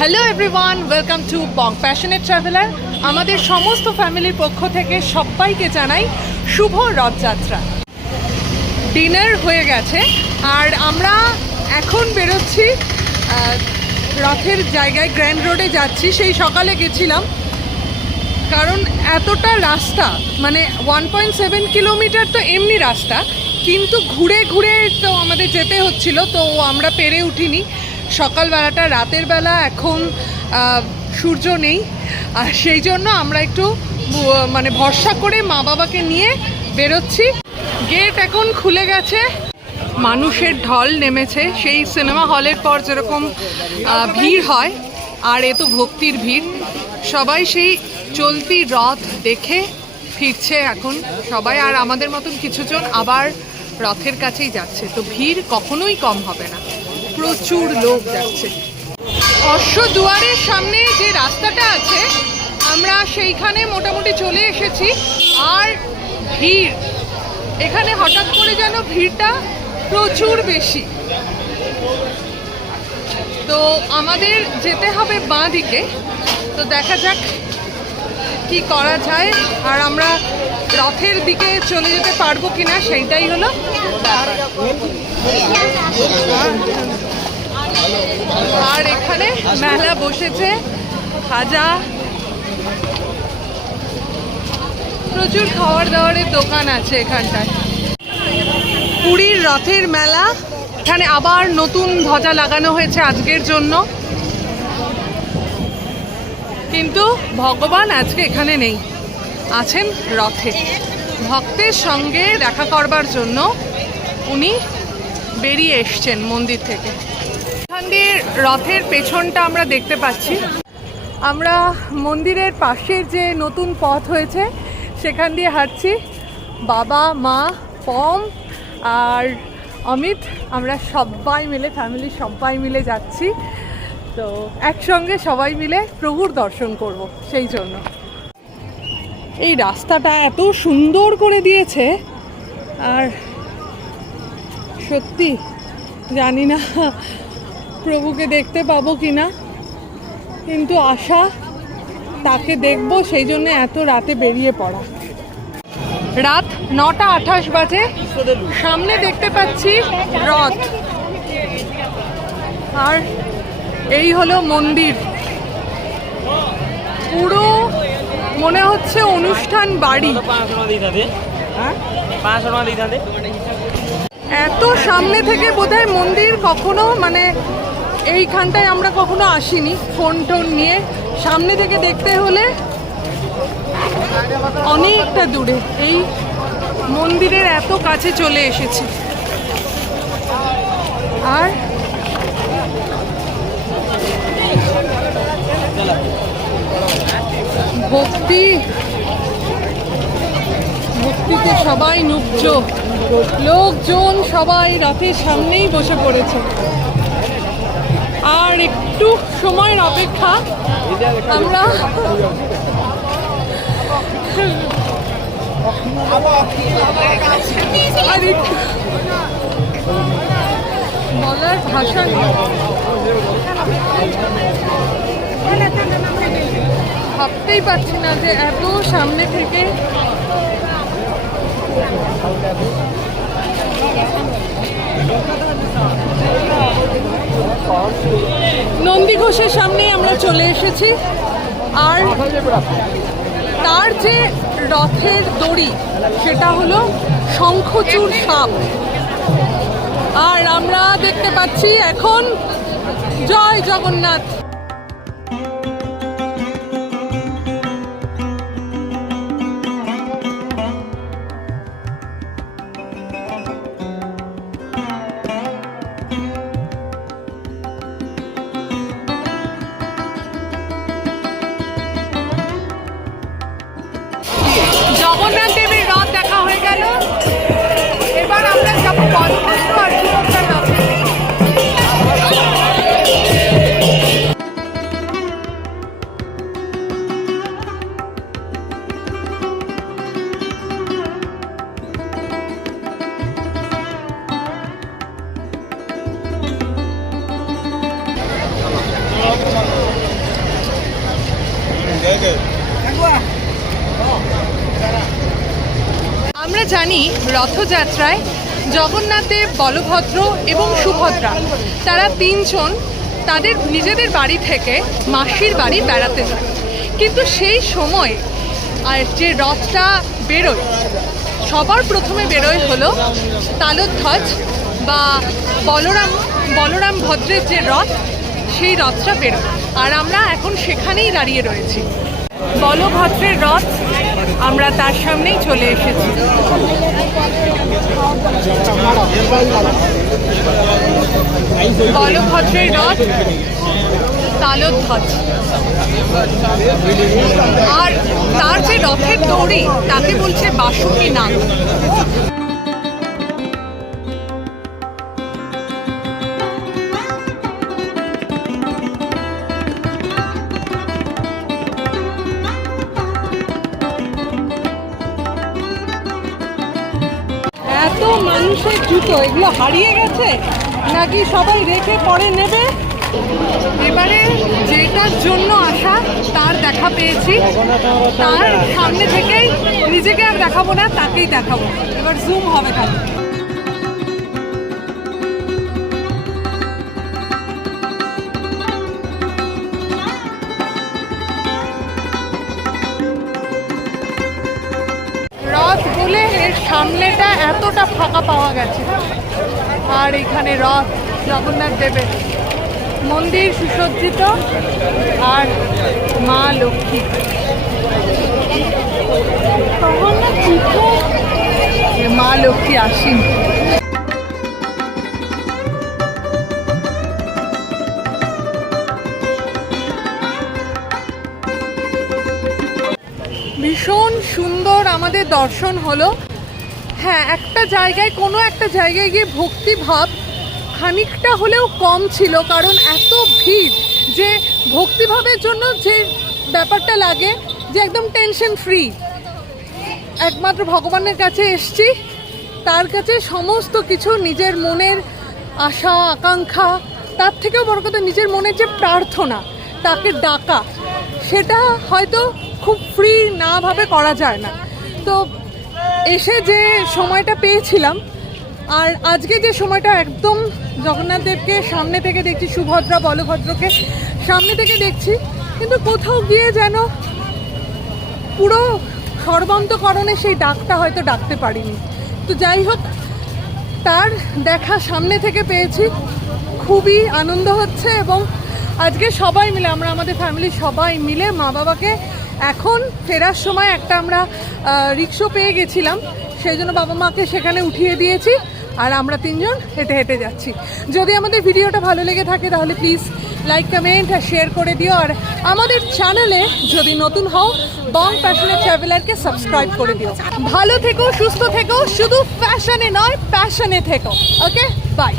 Hello everyone welcome to Bong passionate traveller আমাদের সমস্ত ফ্যামিলির পক্ষ থেকে সবাইকে জানাই শুভ রথযাত্রা। ডিনার হয়ে গেছে, আর আমরা এখন বেরোচ্ছি রথের জায়গায় গ্র্যান্ড রোডে যাচ্ছি। সেই সকালে গেছিলাম, কারণ এতটা রাস্তা মানে ওয়ান পয়েন্ট সেভেন কিলোমিটার তো এমনি রাস্তা, কিন্তু ঘুরে ঘুরে তো আমাদের যেতে হচ্ছিল, তো আমরা পেরে উঠিনি। সকালবেলাটা, রাতের বেলা এখন সূর্য নেই। আর সেই জন্য আমরা একটু মানে ভরসা করে মা বাবাকে নিয়ে বেরোচ্ছি। গেট এখন খুলে গেছে। মানুষের ঢল নেমেছে। সেই সিনেমা হলের পর যেরকম ভিড় হয়, আর এ তো ভক্তির ভিড়। সবাই সেই চলতি রথ দেখে ফিরছে এখন সবাই। আর আমাদের মতন কিছুজন আবার রথের কাছেই যাচ্ছে। তো ভিড় কখনোই কম হবে না। প্রচুর লোক যাচ্ছে। অশ্ব দুয়ারের সামনে যে রাস্তাটা আছে, আমরা সেইখানে মোটামুটি চলে এসেছি। আর ভিড়, এখানে হঠাৎ করে যেন ভিড়টা প্রচুর বেশি। তো আমাদের যেতে হবে বাঁ দিকে তো দেখা যাক কি করা যায়। আর আমরা রথের দিকে চলে যেতে পারব কিনা, সেইটাই হলো ব্যাপার। আর এখানে মেলা বসেছে, খাজা। প্রচুর খাবার দাবারের দোকান আছে এখানটায়। পুরীর রথের মেলা, এখানে আবার নতুন ধ্বজা লাগানো হয়েছে আজকের জন্য। কিন্তু ভগবান আজকে এখানে নেই, আছেন রথে। ভক্তের সঙ্গে দেখা করবার জন্য উনি বেরিয়ে এসছেন মন্দির থেকে। দিয়ে রথের পেছনটা আমরা দেখতে পাচ্ছি। আমরা মন্দিরের পাশের যে নতুন পথ হয়েছে, সেখান দিয়ে হাঁটছি। বাবা, মা, পম আর অমিত, আমরা সবাই মিলে ফ্যামিলি সবাই মিলে যাচ্ছি। তো একসঙ্গে সবাই মিলে প্রভুর দর্শন করব, সেই জন্য। এই রাস্তাটা এত সুন্দর করে দিয়েছে, আর সত্যি জানি না প্রভুকে দেখতে পাবো কি না কিন্তু আশা তাকে দেখব সেই জন্য এত রাতে বেরিয়ে পড়া। রাত নটা আঠাশ বাজে। সামনে দেখতে পাচ্ছি রথ। আর এই হলো মন্দির। পুরো মনে হচ্ছে অনুষ্ঠান বাড়ি। পাঁচশো টাকা এত সামনে থেকে বোধহয় মন্দির কখনো মানে এইখানটায় আমরা কখনো আসিনি, ফোন টোন নিয়ে। সামনে থেকে দেখতে হলে অনেকটা দূরে। এই মন্দিরের এত কাছে চলে এসেছি। আর ভক্তি সবাই নুব্জ। লোকজন সবাই রথের সামনেই বসে পড়েছে। আর একটু সময়ের অপেক্ষা, আমরা বলার ভাষা ভাবতেই পারছি না যে এত সামনে থেকে নন্দী ঘোষের সামনে আমরা চলে এসেছি। আর তার যে রথের দড়ি, সেটা হলো শঙ্খচূড় সাপ। আর আমরা দেখতে পাচ্ছি এখন জয় জগন্নাথ। জগন্নাথ জানি রথযাত্রায় জগন্নাথদেব বলভদ্র এবং সুভদ্রা। তারা তিনজন তাদের নিজেদের বাড়ি থেকে মাসির বাড়ি বেড়াতে যায়। কিন্তু সেই সময়, আর যে রথটা বেরোয়, সবার প্রথমে বেরোয় হলো তালোধ্বজ বা বলরাম বলরাম ভদ্রের যে রথ, সেই রথটা বেরোয়। আর আমরা এখন সেখানেই দাঁড়িয়ে রয়েছি। বলভদ্রের রথ আমরা তার সামনেই চলে এসেছি। বলভদ্রের রথ আর তার যে রথের দড়ি, তাকে বলছে বাসুকি নাগ। মানুষের জুতো, এগুলো হারিয়ে গেছে? নাকি সবাই রেখে পরে নেবে? এবারে যেটার জন্য আসা তার দেখা পেয়েছি। তার সামনে থেকেই নিজেকে আর দেখাবো না, তাকেই দেখাবো। এবার জুম হবে তাহলে সামনেটা এতটা ফাঁকা পাওয়া গেছে। আর এখানে রথ, জগন্নাথ দেবের মন্দির সুসজ্জিত আর মা লক্ষ্মী। মা লক্ষ্মী আসেন। ভীষণ সুন্দর আমাদের দর্শন হলো। হ্যাঁ একটা জায়গায়, কোনো একটা জায়গায় গিয়ে ভক্তিভাব খানিকটা হলেও কম ছিল, কারণ এত ভিড় যে ভক্তিভাবের জন্য যে ব্যাপারটা লাগে, যে একদম টেনশন ফ্রি একমাত্র ভগবানের কাছে এসছি, তার কাছে সমস্ত কিছু, নিজের মনের আশা, আকাঙ্ক্ষা, তার থেকেও বড় কথা নিজের মনের যে প্রার্থনা, তাকে ডাকা, সেটা হয়তো খুব ফ্রি নাভাবে করা যায় না। তো এসে যে সময়টা পেয়েছিলাম, আর আজকে যে সময়টা একদম জগন্নাথ দেবকে সামনে থেকে দেখছি, সুভদ্রা, বলভদ্রকে সামনে থেকে দেখছি, কিন্তু কোথাও গিয়ে যেন পুরো সর্বান্তকরণে সেই ডাকটা হয়তো ডাকতে পারিনি। তো যাই হোক, তার দেখা সামনে থেকে পেয়েছি, খুবই আনন্দ হচ্ছে এবং আজকে সবাই মিলে, আমরা আমাদের ফ্যামিলি সবাই মিলে মা বাবাকে এখন ফেরার সময় একটা আমরা রিক্সো পেয়ে গেছিলাম, সেই জন্য বাবা মাকে সেখানে উঠিয়ে দিয়েছি আর আমরা তিনজন হেঁটে হেঁটে যাচ্ছি। যদি আমাদের ভিডিওটা ভালো লেগে থাকে তাহলে প্লিজ লাইক কমেন্ট আর শেয়ার করে দিও। আর আমাদের চ্যানেলে যদি নতুন হও বং প্যাশনের ট্রাভেলারকে সাবস্ক্রাইব করে দিও। ভালো থেকো, সুস্থ থেকো, শুধু ফ্যাশনে নয় প্যাশনে থেকো। Okay bye